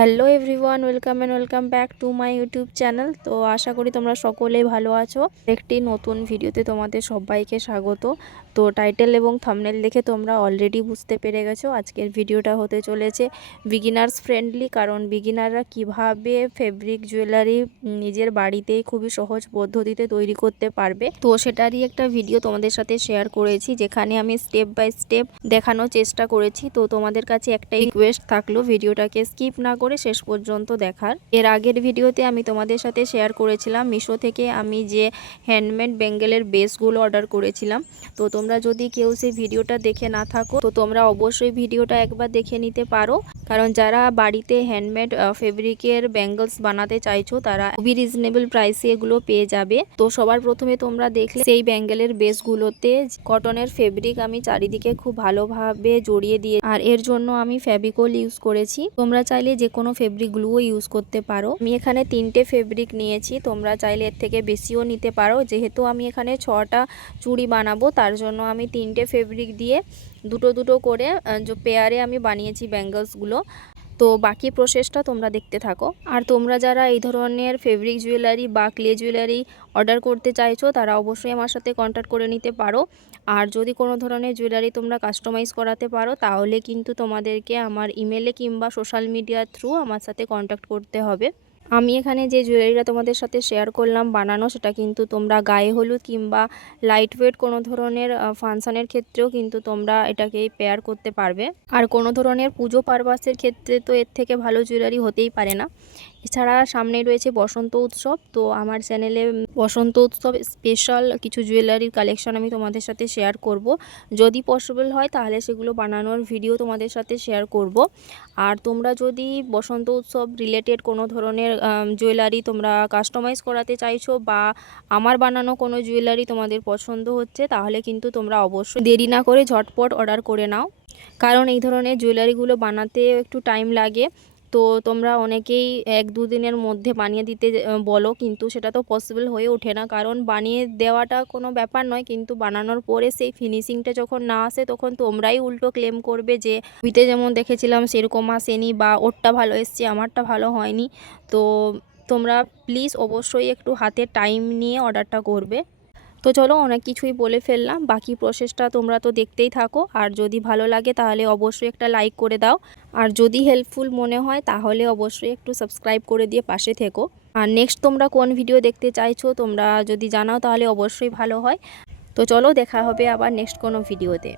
Hello everyone, welcome back to my YouTube channel. তো আশা করি তোমরা সকলেই ভালো আছো। একটি নতুন ভিডিওতে তোমাদের সবাইকে স্বাগত। তো টাইটেল এবং থাম্বনেল দেখে তোমরা অলরেডি বুঝতে পেরে গেছো আজকের ভিডিওটা হতে চলেছে বিগিনার্স ফ্রেন্ডলি, কারণ বিগিনাররা কিভাবে ফেব্রিক জুয়েলারি নিজের বাড়িতেই খুবই সহজ পদ্ধতিতে তৈরি করতে পারবে। তো সেটারই একটা ভিডিও তোমাদের সাথে শেয়ার করেছি, যেখানে আমি স্টেপ বাই স্টেপ দেখানোর চেষ্টা করেছি। তো তোমাদের কাছে একটাই রিকোয়েস্ট থাকলো, ভিডিওটাকে স্কিপ না করে শেষ পর্যন্ত দেখার। এর আগের ভিডিওতে আমি তোমাদের সাথে শেয়ার করেছিলাম মিশো থেকে আমি যে হ্যান্ডমেড বেঙ্গেলের বেসগুলো অর্ডার করেছিলাম। তো তোমরা যদি কেউ সেই ভিডিওটা দেখে না থাকো তো তোমরা অবশ্যই ভিডিওটা একবার দেখে নিতে পারো, কারণ যারা বাড়িতে হ্যান্ডমেড ফেব্রিকের ব্যাঙ্গলস বানাতে চাইছো তারা খুবই রিজনেবল প্রাইসে এগুলো পেয়ে যাবে। তো সবার প্রথমে তোমরা দেখলে সেই ব্যাঙ্গেলের বেসগুলোতে কটনের ফেব্রিক আমি চারিদিকে খুব ভালোভাবে জড়িয়ে দিয়ে, আর এর জন্য আমি ফেভিকল ইউজ করেছি। তোমরা চাইলে যে কোনো ফেব্রিক গ্লুও ইউজ করতে পারো। আমি এখানে 3টে ফেব্রিক নিয়েছি, তোমরা চাইলে এর থেকে বেশিও নিতে পারো। যেহেতু আমি এখানে 6টা চুড়ি বানাবো তার জন্য আমি 3টে ফেব্রিক দিয়ে দুটো দুটো করে পেয়ারে আমি বানিয়েছি ব্যাঙ্গলসগুলো। তো বাকি প্রসেসটা তোমরা দেখতে থাকো। আর তোমরা যারা এই ধরনের ফেব্রিক জুয়েলারি বা ক্লে জুয়েলারি অর্ডার করতে চাইছো তারা অবশ্যই আমার সাথে কন্ট্যাক্ট করে নিতে পারো। আর যদি কোনো ধরনের জুয়েলারি তোমরা কাস্টমাইজ করাতে পারো তাহলে কিন্তু তোমাদেরকে আমার ইমেলে কিংবা সোশ্যাল মিডিয়ার থ্রু আমার সাথে কন্ট্যাক্ট করতে হবে। আমি এখানে যে জুয়েলারিটা তোমাদের সাথে শেয়ার করলাম বানানো, সেটা কিন্তু তোমরা গায়ে হলুদ কিংবা লাইট ওয়েট কোনো ধরনের ফাংশানের ক্ষেত্রেও কিন্তু তোমরা এটাকে পেয়ার করতে পারবে। আর কোনো ধরনের পুজো পারপাসের ক্ষেত্রে তো এর থেকে ভালো জুয়েলারি হতেই পারে না। এছাড়া সামনেই রয়েছে বসন্ত উৎসব, তো আমার চ্যানেলে বসন্ত উৎসব স্পেশাল কিছু জুয়েলারির কালেকশন আমি তোমাদের সাথে শেয়ার করব। যদি পসিবল হয় তাহলে সেগুলো বানানোর ভিডিও তোমাদের সাথে শেয়ার করব। আর তোমরা যদি বসন্ত উৎসব রিলেটেড কোনো ধরনের জুয়েলারি তোমরা কাস্টমাইজ করাতে চাইছো বা আমার বানানো কোনো জুয়েলারি তোমাদের পছন্দ হচ্ছে তাহলে কিন্তু তোমরা অবশ্যই দেরি না করে ঝটপট অর্ডার করে নাও, কারণ এই ধরনের জুয়েলারিগুলো বানাতে একটু টাইম লাগে। তো তোমরা অনেকেই 1-2 দিনের মধ্যে বানিয়ে দিতে বলো, কিন্তু সেটা তো পসিবল হয়ে ওঠে না, কারণ বানিয়ে দেওয়াটা কোনো ব্যাপার নয়, কিন্তু বানানোর পরে সেই ফিনিশিংটা যখন না আসে তখন তোমরাই উল্টো ক্লেম করবে যে ছবিতে যেমন দেখেছিলাম সেরকম আসেনি বা ওরটা ভালো এসছে আমারটা ভালো হয়নি। তো তোমরা প্লিজ অবশ্যই একটু হাতে টাইম নিয়ে অর্ডারটা করবে। তো চলো, অনেক কিছুই বলে ফেললাম, বাকি প্রসেসটা তোমরা তো দেখতেই থাকো। আর যদি ভালো লাগে তাহলে অবশ্যই একটা লাইক করে দাও, আর যদি হেল্পফুল মনে হয় তাহলে অবশ্যই একটু সাবস্ক্রাইব করে দিয়ে পাশে থেকো। আর নেক্সট তোমরা কোন ভিডিও দেখতে চাইছো তোমরা যদি জানাও তাহলে অবশ্যই ভালো হয়। তো চলো, দেখা হবে আবার নেক্সট কোনো ভিডিওতে।